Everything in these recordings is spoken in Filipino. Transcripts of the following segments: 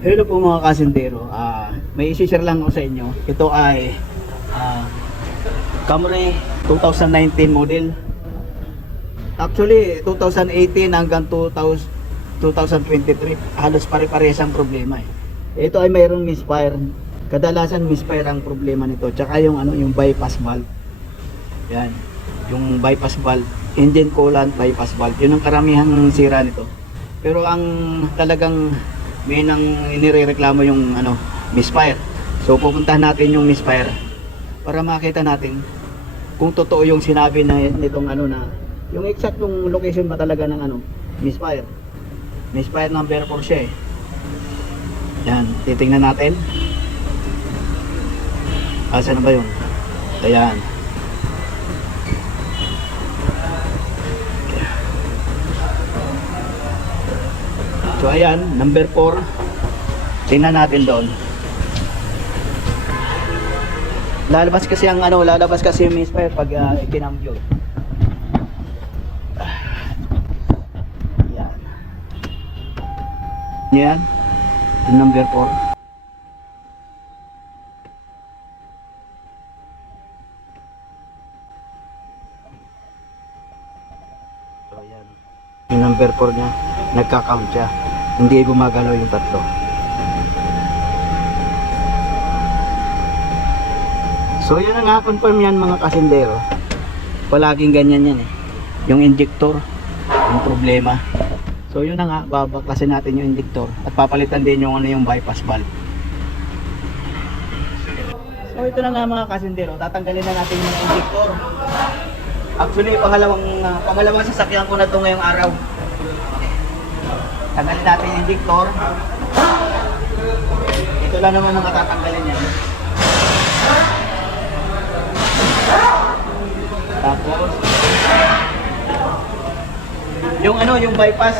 Hello po mga kasindero. Ah, may isi-share lang ako sa inyo. Ito ay ah, Camry 2019 model. Actually, 2018 hanggang 2000, 2023, halos pare-parehas ang problema eh. Ito ay mayroong misfire. Kadalasan misfire ang problema nito. Tsaka yung ano, yung bypass valve. Yan. Yung bypass valve, engine coolant bypass valve. Yun ang karamihan ng sira nito. Pero ang talagang may nang inireklamo yung ano, misfire. So pupuntahan natin yung misfire para makita natin kung totoo yung sinabi na nitong ano na yung exact yung location ba talaga ng ano, misfire. Misfire number 4 siya eh. Yan, titingnan natin. Asa na ba yun? Ayan. So ayan, number 4. Tingnan natin doon. Lalabas kasi ang ano, lalabas kasi yung misfire pag uh, ikinambyo. Yan. Yan. Yung number 4. So yan. Yung number 4 niya, nagka-count siya. Hindi gumagalaw yung tatlo. So yun ang nga confirm yan mga kasindero. Palaging ganyan yan eh. Yung injector, yung problema. So yun na nga, babaklasin natin yung injector at papalitan din yung ano yung bypass valve. So ito na nga mga kasindero, tatanggalin na natin yung injector. Actually, pangalawang uh, pangalawang sasakyan ko na to ngayong araw. Tanggalin natin yung injector. Ito lang naman ang matatanggalin yan. Tapos, yung ano, yung bypass,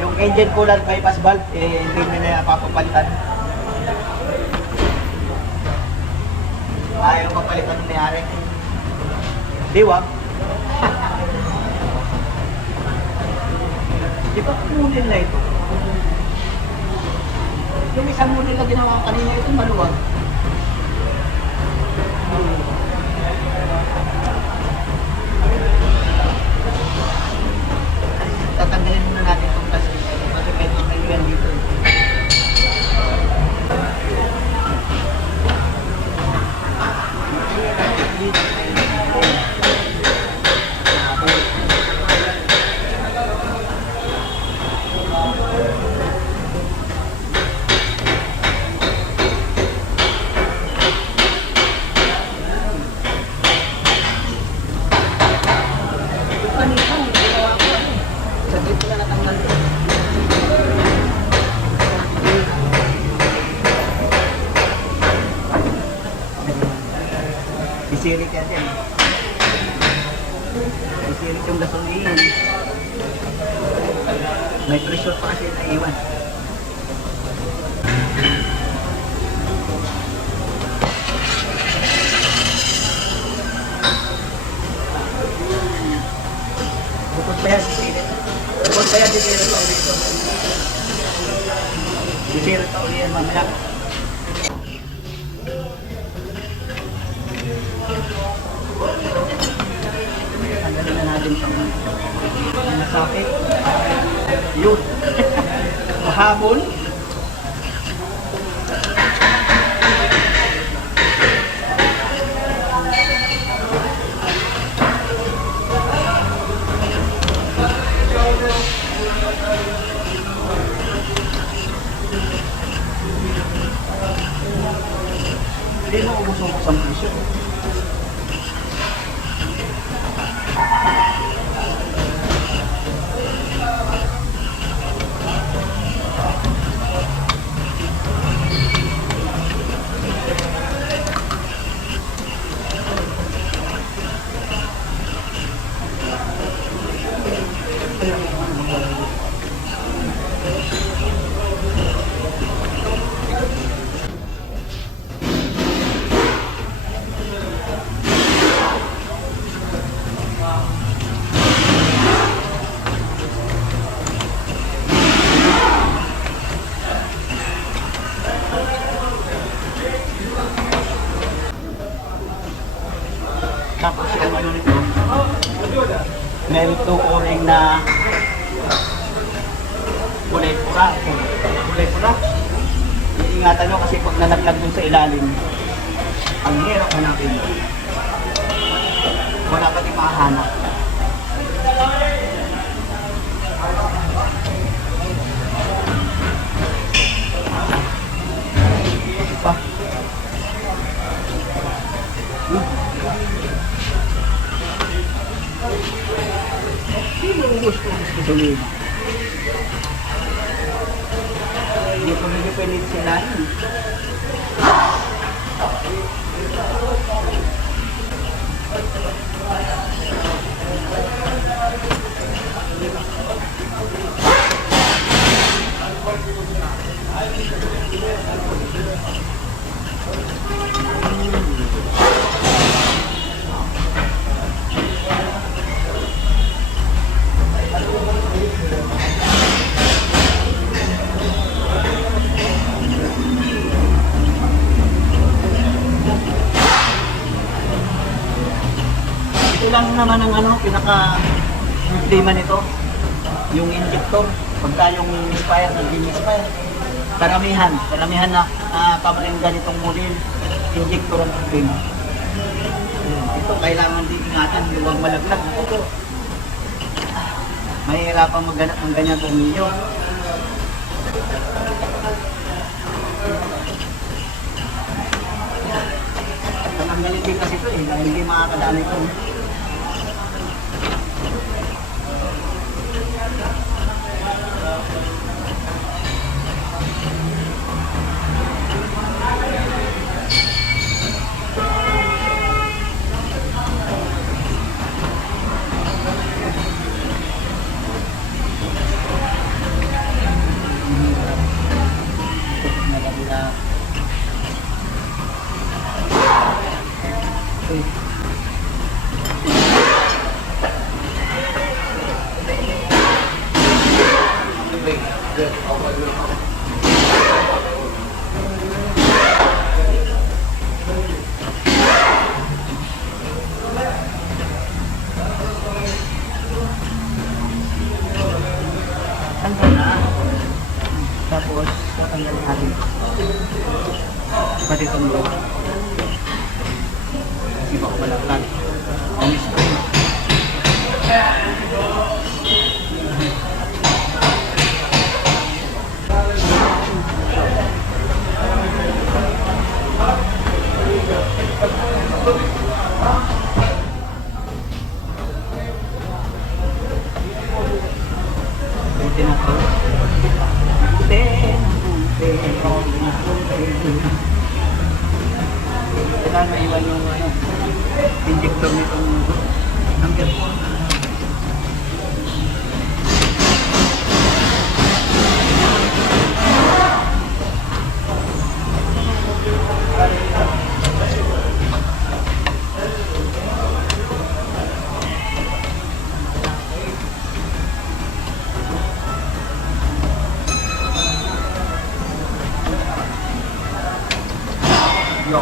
yung engine coolant bypass valve, eh, hindi na na papapalitan. Ayaw papalitan ng mayari. Di wag. Di ba kunin na ito? Yung isang model na ginawa kanina, ito maluwag. tatanggalin muna natin itong kasi kasi kahit yan dito. Naiwan. Bukod pa yan. Bukod pa yan, sisirit pa ulit ito. Pa ulit yan mamaya. Tanggalin na natin itong mga sakit. Yun. kahapon pura. Kulay pura. Iingatan nyo kasi pag nalaglag dun sa ilalim, ang hirap hanapin. Wala ka di makahanap. Pa. Hindi ko hindi pwede sila. Lang naman ang ano, pinaka problema nito. Yung injector. Pagka yung misfire, nag-misfire. Karamihan, karamihan na uh, pabring ganitong model, injector ang problema. Ito kailangan din ingatan, huwag malaglag. Ito, ah, mahihirapan magganap ng ganyan kung ninyo. Tatanggalin din kasi ito eh, hindi makakadaan ito. Nagabila. Mga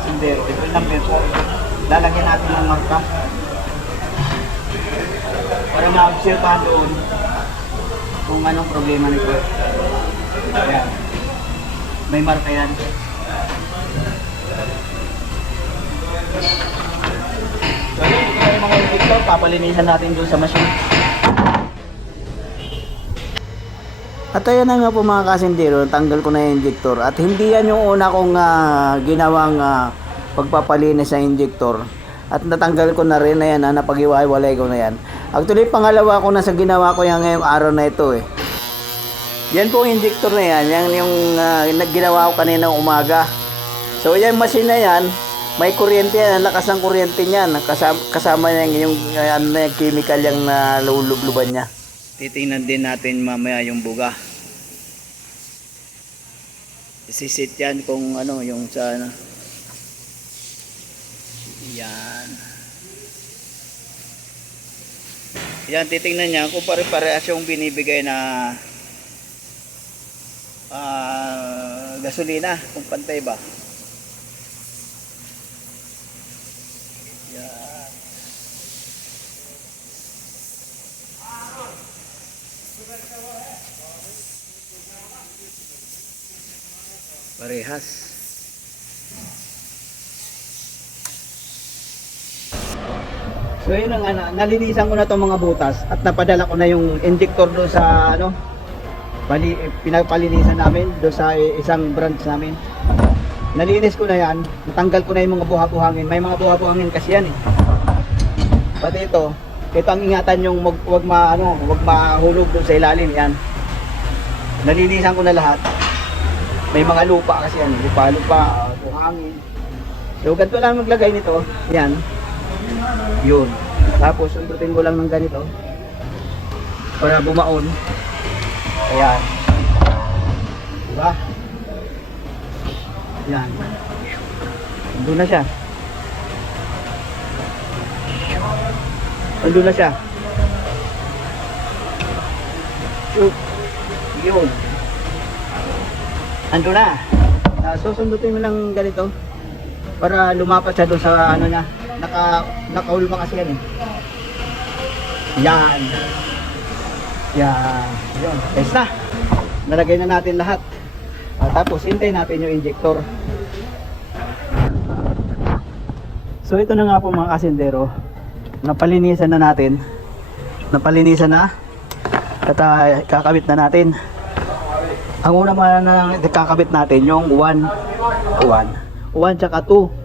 asundero. Ito yung number 4. Lalagyan natin ng marka. Para ma-observahan doon kung anong problema nito. Ayan. May marka yan. So, ito yung mga injector. Papalinisan natin doon sa machine. At ayan na nga po mga kasindero, tanggal ko na yung injector. At hindi yan yung una kong ah, ginawang ah, pagpapalinis sa injector. At natanggal ko na rin na yan, ah, napag-iwalay ko na yan. Actually, pangalawa ko na sa ginawa ko yan ngayong araw na ito eh. Yan po yung injector na yan, yan yung uh, ginawa ko kanina umaga. So, yung machine na yan, May kuryente yan, ang lakas ng kuryente niyan. Kasama, kasama niya yung, yung ano na yung chemical yung nalulubluban niya. Titingnan din natin mamaya yung buga. Isisit yan kung ano, yung sa ano. Yan. Yan, titingnan niya kung pare-parehas yung binibigay na ah, gasolina, kung pantay ba. Yan. Parehas. So yun ang ano, nalinisan ko na tong mga butas at napadala ko na yung injector do sa ano pali, pinapalinisan namin do sa isang branch namin. Nalinis ko na yan, natanggal ko na yung mga buha-buhangin. May mga buha-buhangin kasi yan eh. Pati ito, ito ang ingatan yung wag, wag ma ano, wag mahulog doon sa ilalim yan. Nalinisan ko na lahat. May mga lupa kasi yan, lupa-lupa, uh, buhangin. So ganito lang maglagay nito. Yan. Yun. Tapos sundutin ko lang ng ganito para bumaon. Ayan. Diba? Yan. Nandun na siya. Nandun na siya. Shoot. Yun. Nandun na. Uh, susundutin mo lang ganito para lumapat siya doon sa ano niya. Naka, nakaulma kasi yan eh. Yan. Yan. Yun. Yes na. Nalagay na natin lahat. Ah, tapos hintayin natin yung injector. So ito na nga po mga kasindero. Napalinisan na natin. Napalinisan na. At ah, kakabit na natin. Ang una mga na kakabit natin yung 1 1 1 tsaka 2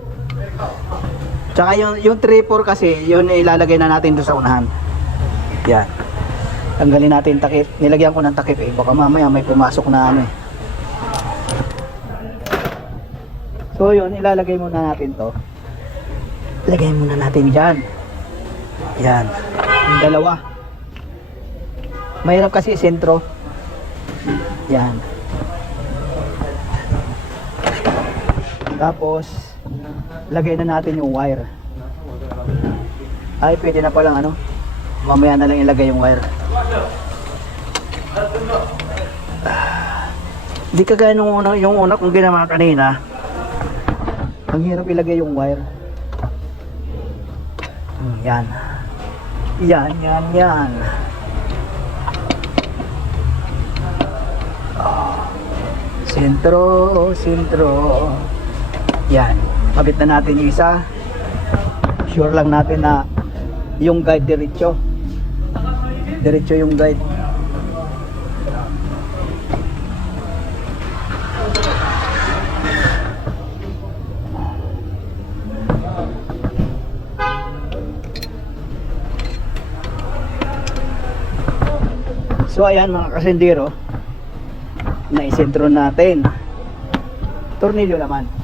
Tsaka yung, yung 3 4 kasi yun ilalagay na natin doon sa unahan. Yan. Tanggalin natin takip. Nilagyan ko ng takip eh. Baka mamaya may pumasok na ano eh. So yun, ilalagay muna natin to. Lagay muna natin dyan. Yan. Yung dalawa. Mahirap kasi sentro. Yan. Tapos, lagay na natin yung wire. Ay, pwede na palang ano. Mamaya na lang ilagay yung wire. Ah, Di kagaya nung una, yung una kong ginawa kanina. Ang hirap ilagay yung wire. Yan. Yan, yan, yan. Ah, Sentro, sentro. Yan. Kabit na natin yung isa. Sure lang natin na yung guide diretso. Diretso yung guide. So ayan mga kasendero, naisentro natin. Tornilyo naman.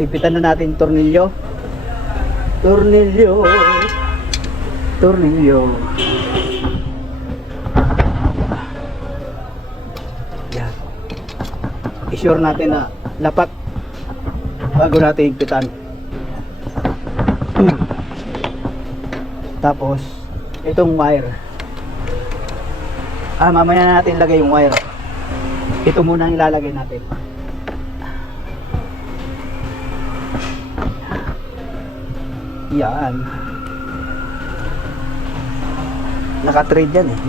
Ipitan na natin tornilyo. Tornilyo. Tornilyo. Yan. I-sure natin na lapat bago natin higpitan. Hmm. Tapos, itong wire. Ah, mamaya na natin lagay yung wire. Ito muna ang ilalagay natin. Yan. Naka-trade yan eh.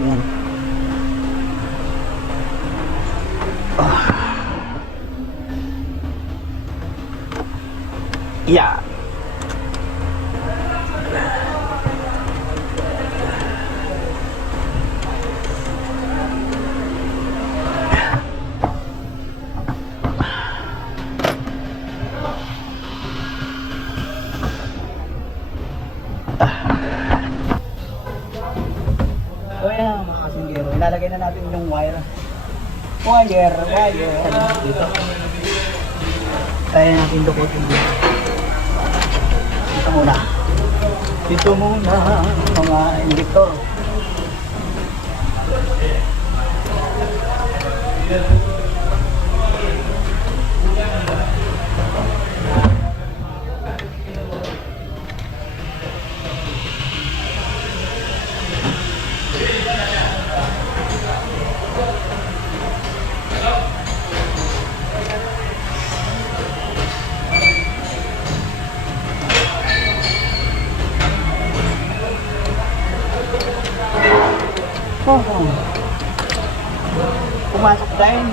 Yan. O yan, mga kasinggero. Ilalagay na natin yung wire. Wire, wire. Dito. Kaya natin dukutin dito. Dito muna. Dito muna, mga indiktor. Thank. Pumasok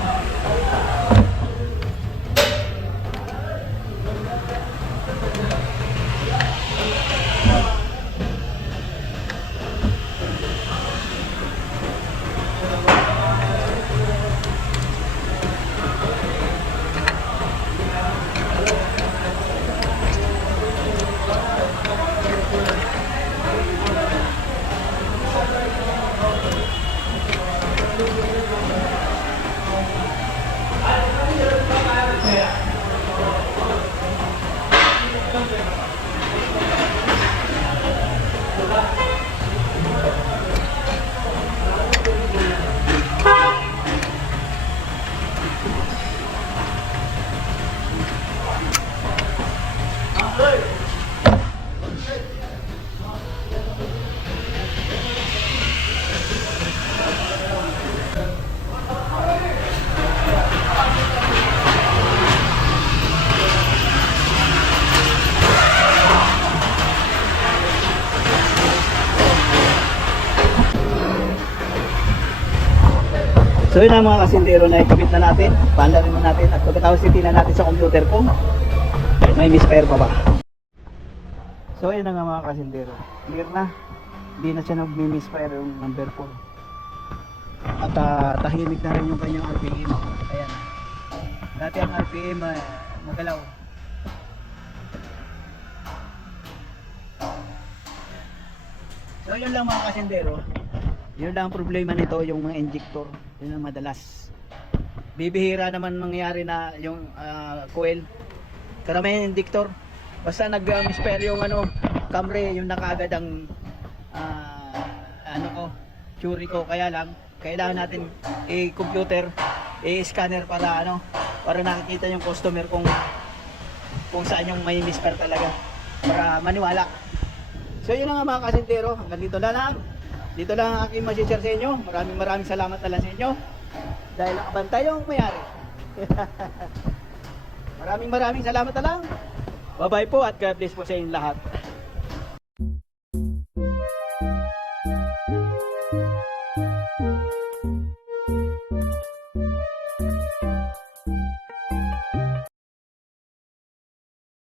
So yun ang mga kasindero na ikabit na natin. Banda rin na natin at pagkatapos titignan natin sa computer ko may misfire pa ba. So yun na nga mga kasindero. Clear na. Hindi na siya nag-misfire yung number 4. At ah, tahimik na rin yung kanyang RPM. Ayan. Dati ang RPM ah, magalaw. So yun lang mga kasindero. Yun lang ang problema nito, yung mga injector. Yun ang madalas. Bibihira naman mangyari na yung ah, coil. Karamihan injector. Basta nag-misfire yung ano, Camry, yung nakaagad ang ah, ano ko, churi ko. Kaya lang, kailangan natin i-computer, i-scanner para ano, para nakikita yung customer kung kung saan yung may misfire talaga. Para maniwala. So yun na nga mga kasintero, hanggang dito na lang. Dito lang ang aking masishare sa inyo. Maraming maraming salamat na sa inyo. Dahil nakabantay yung mayari. maraming maraming salamat na lang. Bye bye po at God bless po sa inyong lahat.